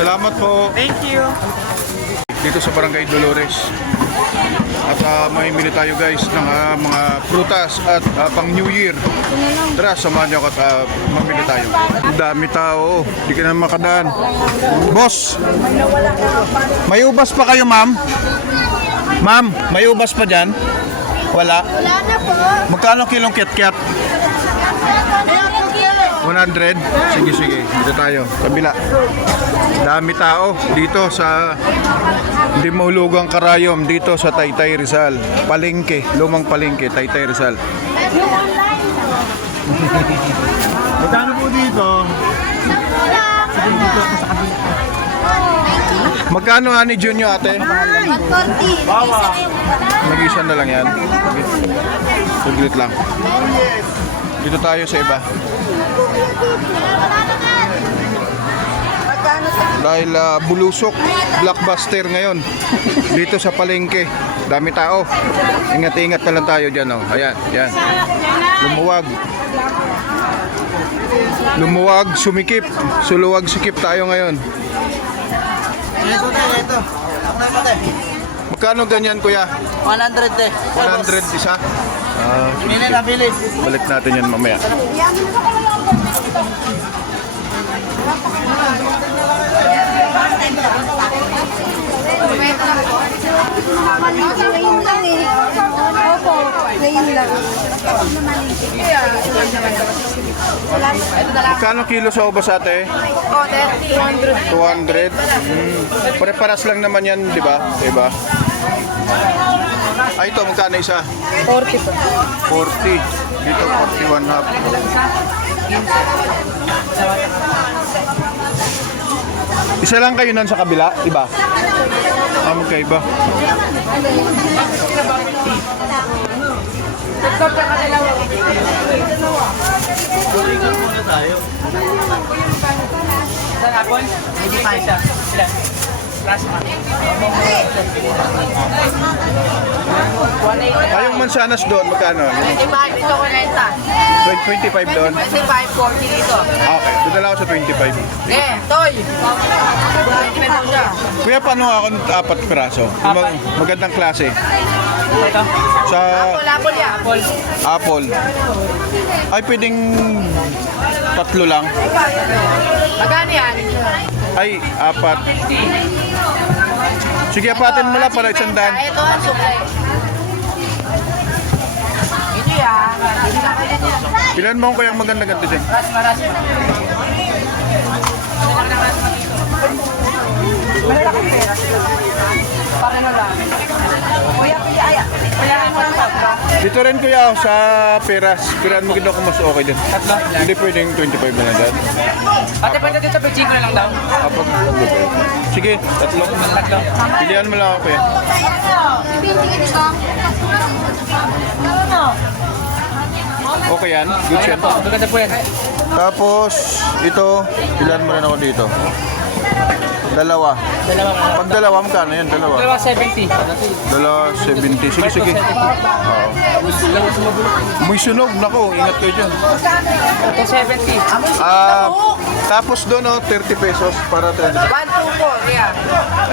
Salamat po. Thank you. Dito sa Barangay Dolores. At mamimili tayo guys ng mga prutas at pang New Year. Tara, samahan niyo ako at mamili tayo. Dami tao. Hindi ka na makadaan. Boss, may ubas pa kayo ma'am? Ma'am, may ubas pa dyan? Wala? Wala na po. Magkano kilong kiat-kiat? 100? Sige, sige. Dito tayo. Kabila. Dami tao dito sa hindi mahulugang Karayom, dito sa Taytay Rizal. Palengke, lumang palengke, Taytay Rizal. Magkano po dito? Magkano ani Junior ate? 140. Mag-isa na lang yan. Saglit lang. Dito tayo sa iba. Dahil bulusok, blockbuster ngayon dito sa palengke. Dami tao. Ingat-ingat na lang tayo dyan. Oh. Ayan, yan. Lumuwag. Lumuwag, sumikip. Suluwag, sikip tayo ngayon. Ito. Magkano ganyan kuya? 100 eh. 100 isa? Bili na bili. Balik natin yan mamaya. Ngayon lang eh. Opo, ngayon lang. Magkano kilo sa ubas ate? 200. Pare-paras lang naman yan, di ba? Diba? Ay, ito, magkano isa? 40 po. 40. Dito, 41 half. Isa lang kayo nun sa kabila, iba? Magkaiba. Muna tayo. Saan apple? Hindi pa isa. Ilan? Plasma. Yung mansanas doon, magkano? 25 ito, 25 doon? 25, 40 dito. Okay, doon na lang ako sa 25. Toy! 25 daw siya. Kuya, paano ako ng 4 piraso? Yung magandang klase. Ito. Sa Apple yan. apple. Ay, pwedeng 3 lang. Magkano yan? Ay, 4. Sige, apatin mo lang para 100. Ito ang supply. Ito yan. Hindi na kayo yan. Pilan mo ko yung maganda-ganda din. Maras. Para na lang. Kuya, aya. Kuya, Dito rin kuya sa peras. Pilan mo ganda kung mas okay din. Tatlo. Hindi pwedeng 25 na lang dyan. Ate, pwede dito, pechiko na lang daw. 4. Sige, 3. Tatlo. Pilihan mo lang ako kuya. Okay yan? Good siya. Maganda po yan. Tapos, ito, pilihan mo rin ako dito. Dalawa. Pag dalawa, magkano yan? Dalawa. Dalawa 70. Dalawa, 70. Sige, sige. Oo. Muy sunog. Naku, ingat kayo dyan. Ito 70. Tapos doon, 30 pesos para 30. 1, 2, 4. Yan.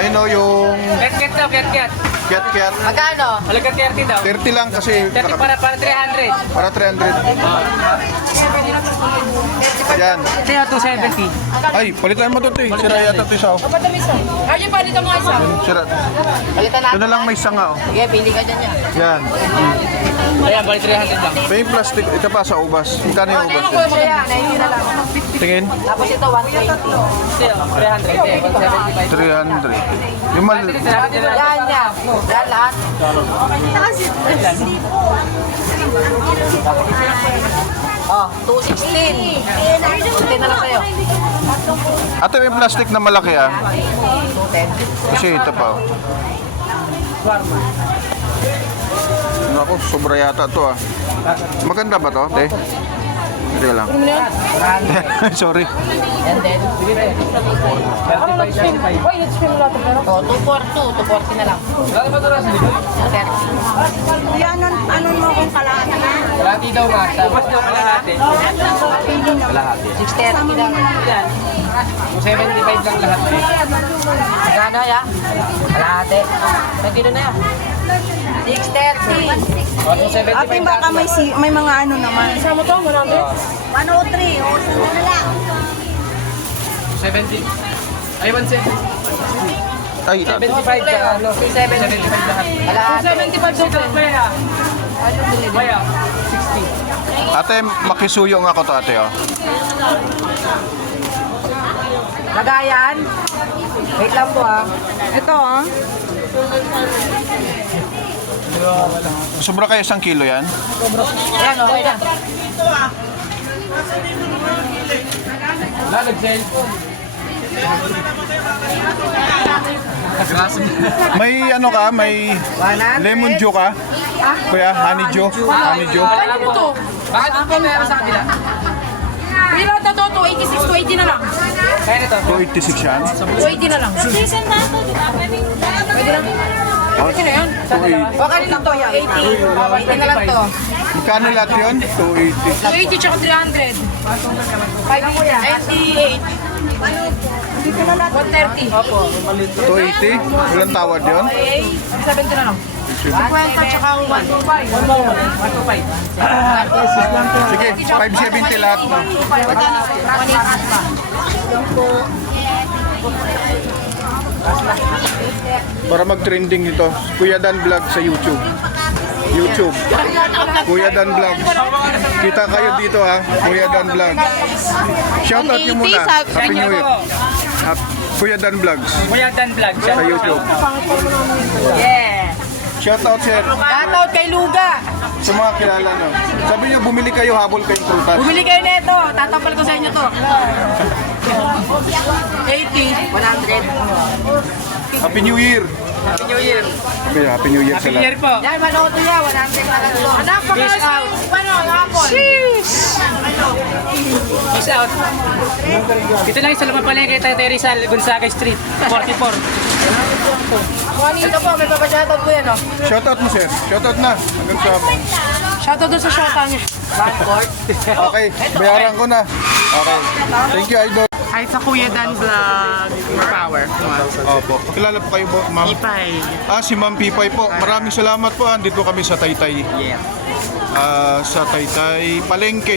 Ayun o, yung Ket daw, ket. cat. Magkano? Halaga 30 daw. 30 lang kasi 30 para 300. para 300. Yan. Kaya 270. Ay, palitan mo to, te. Sira yata ito isa. Ay, yung palitan mo isa. Sira. Palitan Ito natin. na lang may sanga, oh. Sige, pili ka dyan yan. Yan. Ayan, bali 300 lang. May plastic. Ito pa sa ubas. Magkano yung ubas? Kuya, yan. Ayun na lang. Tingin. Tapos ito, 120. 300. 175. 300. Yung mal... Yan, yan. Yan lahat. Oh, 216. 210 na lang kayo. Ate, may plastic na malaki, ah. 210. Kasi ito pa, oh. Naku, sobra yata to, ah. Maganda ba to, te? Hindi lang. Sorry. And then, oh, 242. 240 na lang. 30. Yan, ano mo kung kalahatan na? Kalahati daw nga. Bukas daw kalahati. Kalahati. 630 lang. 75 lang lahat. Magkano ya? Kalahati. May kilo na yan. 630. O, 275 Ate, baka may mga ano naman. Sama to, 100. 103. O, saan na lang? 70. Ay, 170. Ay, 75 ka ano? 75 lahat. Kalahati. 75 daw kaya. Ano binili? Kaya, 60. ate, makisuyo nga ako to ate, oh. Lagayan. Wait lang po ah. Ito ah. Sobra kayo 1 kilo yan? Ayan, okay na. Wala, nag-cellphone. May ano ka? May 100. lemon dew ka? Kuya, honey dew? Honey dew? Alam mo to. Bakit ito meron sa kanila? Pero ito to, 286, 280 na lang. Kaya nito. 286 yan? 280 na lang. Season na ito, di ba? Pwede lang. Okay na yun. 280. Okay lang to, 80. 80 na lang to. Magkano lahat yun? 280. 280 tsaka 300. 598. 130. Opo. 280? Walang tawad yun? Okay. 70 na lang. 50 tsaka 125. 125. Sige, 570 lahat mo. 180 pa. Para mag-trending ito. Kuya Dan Vlog sa YouTube. YouTube. Kuya Dan Vlog. Kita kayo dito ha. Kuya Dan Vlog. Shoutout nyo muna. Happy New Year. Kuya Dan Vlogs Kuya Dan Vlog siya. sa YouTube. Yeah. Shoutout sir Shoutout kay Luga. sa mga kilala no. Sabi nyo, bumili kayo, habol kayong prutas. Bumili kayo nito. Tatapal ko sa inyo to. 80. 100. Happy New Year. Happy New Year. Happy New Year sa Happy New Year lahat. po. Yan, manood to yan. 100 na lang to. Anak, Peace out. Ano, hapon. Peace out. Dito lang sa Lumang Palengke, Tatay Rizal, Gonzaga Street, 44. Ito po, may papashoutout po yan, oh. Shoutout mo sir. Shoutout na. Hanggang sa... Shoutout doon sa shota niya. Okay, bayaran ko na. Okay. Thank you, Idol. Hi sa Kuya Dan Vlog. More power. Opo. Kilala po kayo po, ma'am? Ipay. Si Ma'am Pipay po. Maraming salamat po. Andito kami sa Taytay. Yeah. Sa Taytay Palengke.